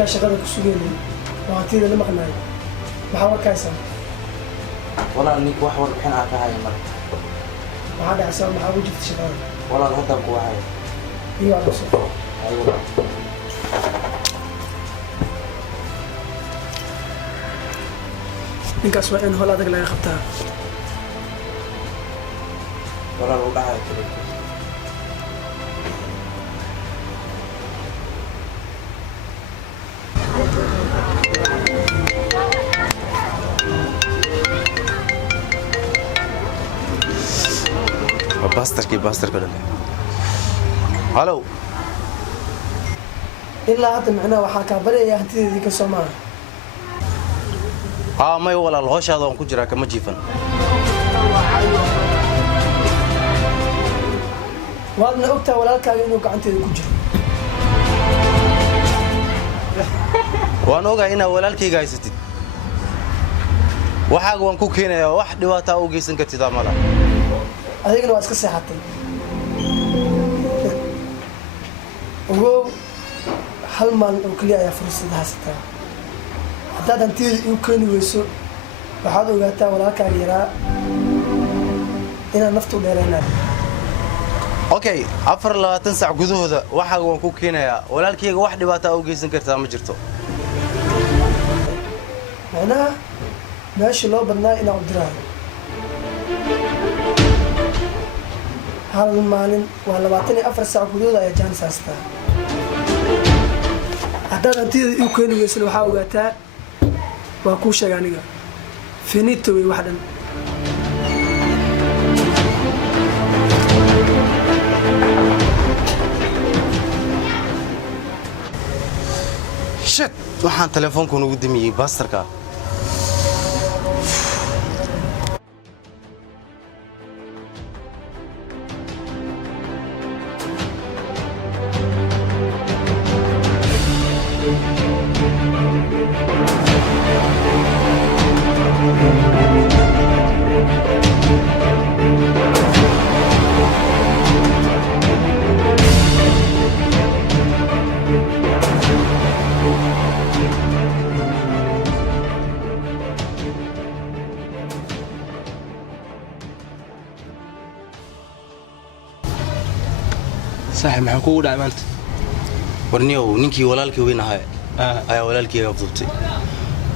ninkaa shaqada ku sugeynay waqtiyada la maqnaay maxaa warkaysaa walaal ninka wax warbixin aan ka hayo marka maxaa dhacaysaa maxaa ugu jirta shaqada walaal haddaan ku hayo iyo adoso ninkaas waa in howl adag laga qabtaa walaal u dhacayo kale باستر كده هلو ilaa hadda macnaha waxaa kaa baryayaa hantideedii ka soo maaha may walaal howshaada waan ku jiraa kama jiifan waadna ogtaa walaalkaaga inuu gacanteeda ku jiro waan ogahay inaad walaalkayga haysatid waxaaga waan ku keenayaa wax dhibaataa u geysan kartid amala adigana waa iska seexatay ogow hal maalin oo keliya ayaa fursad haysataa haddaad hantideeda iu keeni weyso waxaad ogaataa walaalkaaga yaraa inaad nafta u dheeraynayo okay 24 saac gudahooda waxaaga waan ku keenayaa walaalkayga wax dhibaataa u geysan kartaa ma jirto macnaha meesha loo badnaa inaa u diraayo hal maalin waa 24 saac gudahooda ayaa jaanis haystaa haddaad hantideeda iu keeni weysana waxaa ogaataa waa kuu sheega aniga finito wey wax dhan shit waxaan telefoonku nagu damiyey baastarka صاحب maxaa kugu dhacay maanta warniyow ninkii walaalkii weyn ahaa ayaa walaalkayga afduubtay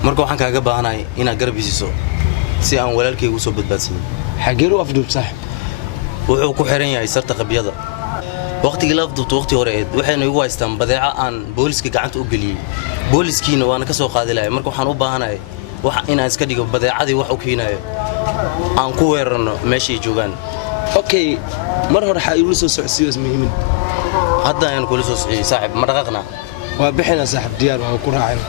marka waxaan kaaga baahanahay inaad garab isiiso si aan walaalkayga u soo badbaadsado xageer u afduub saaxib wuxuu ku xiran yahay sarta qabyada waqtigii la afduubto waqti hore waxayna igu haystaan badeeco aan booliska gacanta u geliyey booliskiina waana ka soo qaadi lahay marka waxaan u baahanahay wax inaan iska dhigo badeecadii wax u keenayo aan ku weerarno meeshay joogaan okay mar hore waxa igu soo socodsiiyay muhiim hadda ayaan kula soo socday saaxib ma dhaqaaqna waa bixina saaxib diyaar waan ku raacay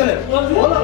gale wala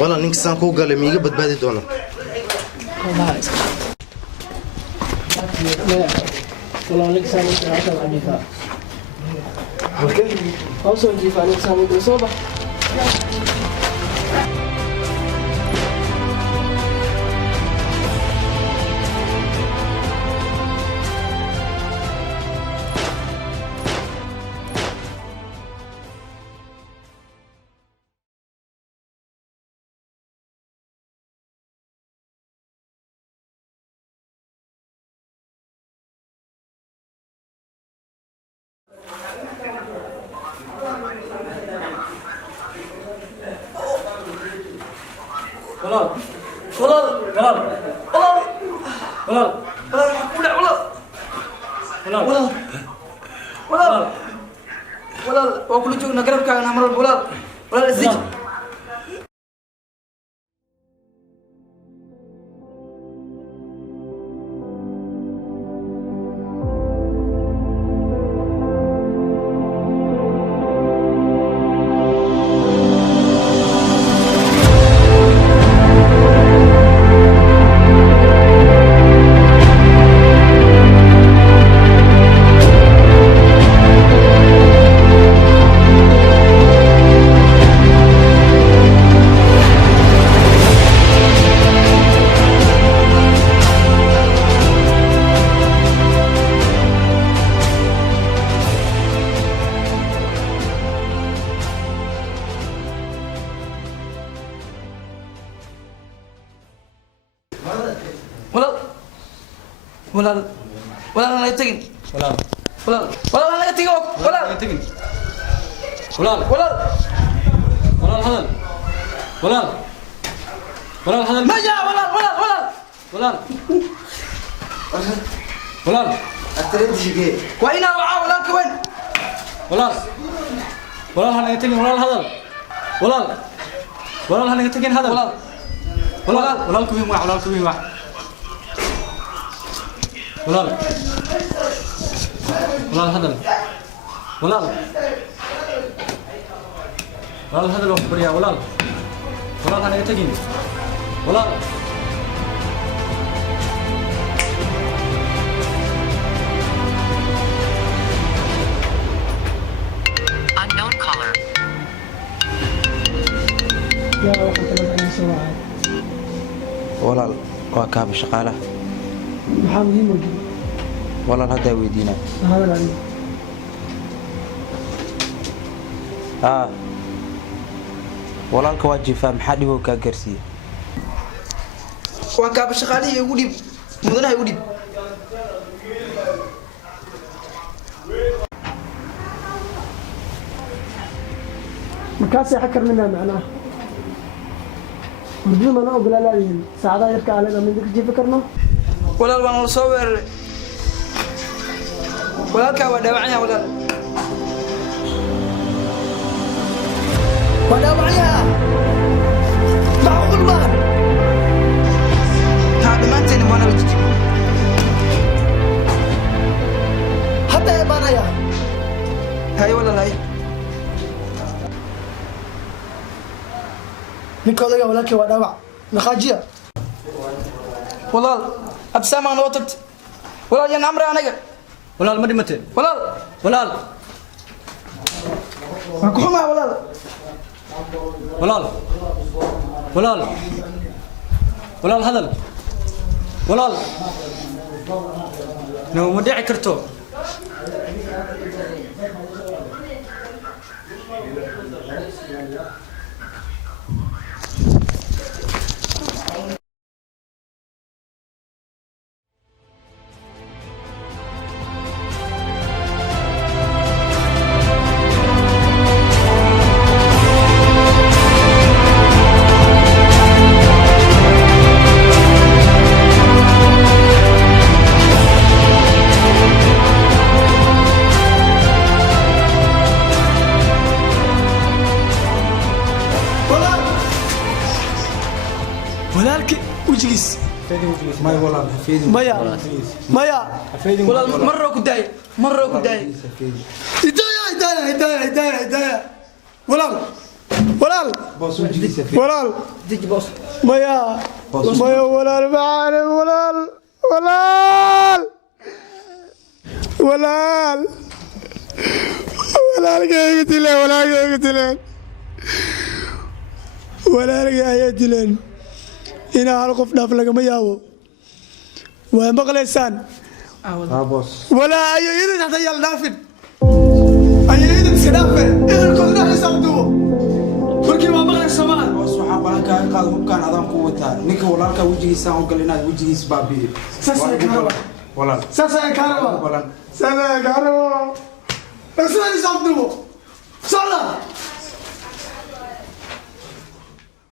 wala ninka saan ku galay miiga badbaadi doona wala nik saan ka hada aniga okay also jifa nik saan ku soo bax Walal, walal, walal, walal, walal, walal, udah walal, walal, walal, walal, walal, aku lucu nagrab ka nama walal, walal zid. Walal, walal na itigin. Walal. Walal, walal na itigin. Walal. Itigin. Walal. Walal. Walal hadal. Walal. Walal hadal. Maya, walal, walal, walal. Walal. Walal. Atret sige. Wa ina wa walal ka wen. Walal. Walal hana itigin walal hadal. Walal. Walal hana itigin hadal. Walal. Walal. Walal kuwi ma walal kuwi ma. Walal. Walal hadal. Walal. Walal hadal wax bariya walal. Walal hana itigin. Walal. Unknown caller. Ya waxa kala aan soo waay. walaal waa kaaba shaqaalaha Maxaa muhiim u ah? walaal hadda weydiina Hadal aan. walaalka waa jiifaa maxaa dhiboo kaa gaarsiiya Waa kaaba shaqaalihii ugu dhib mudanaha ugu dhib. markaas ay xakarnina macnaha muddo mana ogolaalaayeen saacadaha yarka aalada mid ka jiifi karno Walal waan soo weeraray. Walaalka waa dhaawacaya walaal. Waa dhaawacaya. Macquul ma. Ha dhamaanteen ma nala jijiyo. Hadda imaanaya. Hay walaal hay. ninkoodaga walaalkii waa dhaawac naqaajiya Walaal absama noo tagtay. Walaal yan amra anaga. Walal ma dhimate. Walaal Walal. waan ku xumaa walaal. Walal. Walal. Walal hadal. Walal. No ma dhici karto. may walaal hafeedin maya maya walaal marro ku daay hidaya walaal boos wajigiisa walaal maya walaal macaane walaalkayga dileen inaa hal qof dhaaf lagama yaabo waa maqlaysaan boos walaa ayeeyada xataa yaal dhaafin ayeeyada iska dhaafe ehelkooda dhexdiisa duubo markii waa maqlaysa maa boos waxaa balankaaga qaad hubkaan adaan ku wataa ninka walaalka wajigiisaan u gal inaad wajigiis baabi'iyo walaal saasaya kaaraba balan saasaya kaaraba rasuul isaaq duubo socda